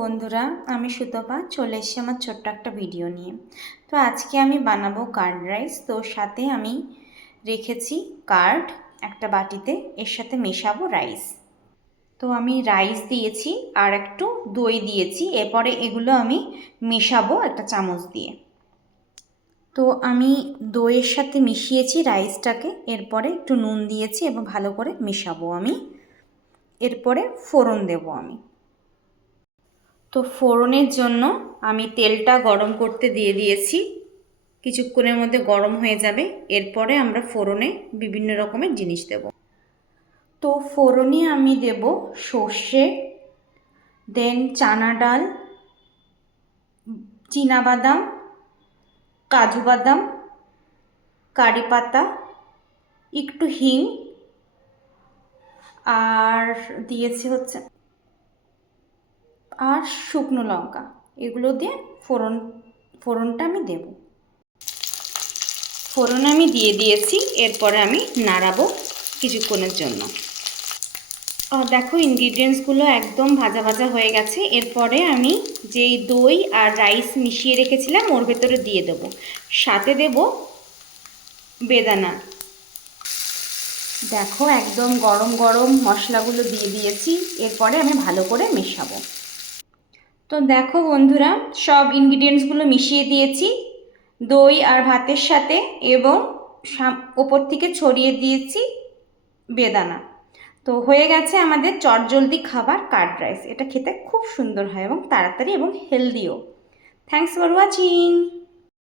বন্ধুরা, আমি সুতপা চলে এসেছি আমার ছোট্ট একটা ভিডিও নিয়ে। তো আজকে আমি বানাবো কার্ড রাইস। তো সাথে আমি রেখেছি কার্ড একটা বাটিতে, এর সাথে মেশাবো রাইস। তো আমি রাইস দিয়েছি আর একটু দই দিয়েছি, এরপরে এগুলো আমি মেশাবো একটা চামচ দিয়ে। তো আমি দইয়ের সাথে মিশিয়েছি রাইসটাকে, এরপরে একটু নুন দিয়েছি এবং ভালো করে মেশাবো আমি। এরপরে ফোড়ন দেবো আমি। তো ফোড়নের জন্য আমি তেলটা গরম করতে দিয়ে দিয়েছি, কিছুক্ষণের মধ্যে গরম হয়ে যাবে। এরপরে আমরা ফোড়নে বিভিন্ন রকমের জিনিস দেব। তো ফোড়নে আমি দেব সর্ষে, দেন চানা ডাল, চীনাবাদাম, কাজু বাদাম, কারি পাতা, একটু হিং, আর দিয়েছি হচ্ছে আর শুকনো লঙ্কা। এগুলো দিয়ে ফোড়নটা আমি দেব। ফোড়ন আমি দিয়ে দিয়েছি, এরপরে আমি নাড়াবো কিছুক্ষণের জন্য। দেখো ইনগ্রিডিয়েন্টসগুলো একদম ভাজা ভাজা হয়ে গেছে। এরপরে আমি যেই দই আর রাইস মিশিয়ে রেখেছিলাম ওর ভেতরে দিয়ে দেবো, সাথে দেব বেদানা। দেখো একদম গরম গরম মশলাগুলো দিয়ে দিয়েছি, এরপরে আমি ভালো করে মেশাবো। তো দেখো বন্ধুরা, সব ইনগ্রিডিয়েন্টসগুলো মিশিয়ে দিয়েছি দই আর ভাতের সাথে, এবং ওপর থেকে ছড়িয়ে দিয়েছি বেদানা। তো হয়ে গেছে আমাদের চটজলদি খাবার কার্ড রাইস। এটা খেতে খুব সুন্দর হয় এবং তাড়াতাড়ি এবং হেলদিও। Thanks for watching.